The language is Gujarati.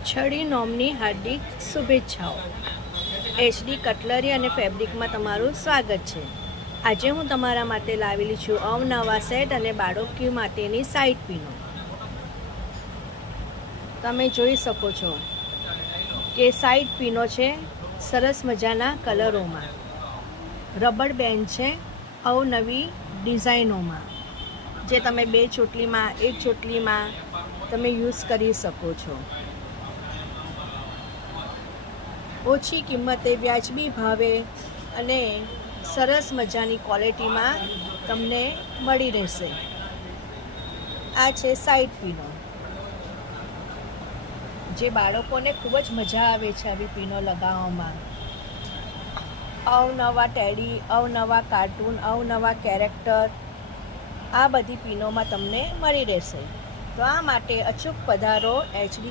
છડી નોમની હાર્દિક શુભેચ્છાઓ। એચડી કટલરી અને ફેબ્રિકમાં તમારું સ્વાગત છે। આજે હું તમારા માટે લાવેલી છું અવનવા સેટ અને બાળકો માટેની સાઇડ પીનો। તમે જોઈ શકો છો કે સાઇડ પીનો છે સરસ મજાના કલરોમાં, રબર બેન્ડ છે અવનવી ડિઝાઇનોમાં, જે તમે બે ચોટલીમાં એક ચોટલીમાં તમે યુઝ કરી શકો છો। ઓછી કિંમતે વ્યાજબી ભાવે અને સરસ મજાની ક્વોલિટીમાં તમને મળી રહેશે। આ છે સાઇડ પીનો, જે બાળકોને ખૂબ જ મજા આવે છે આવી પીનો લગાવવામાં। અવનવા ટેડી, અવનવા કાર્ટૂન, અવનવા કેરેક્ટર આ બધી પીનોમાં તમને મળી રહેશે। તો આ માટે અચૂક પધારો એચડી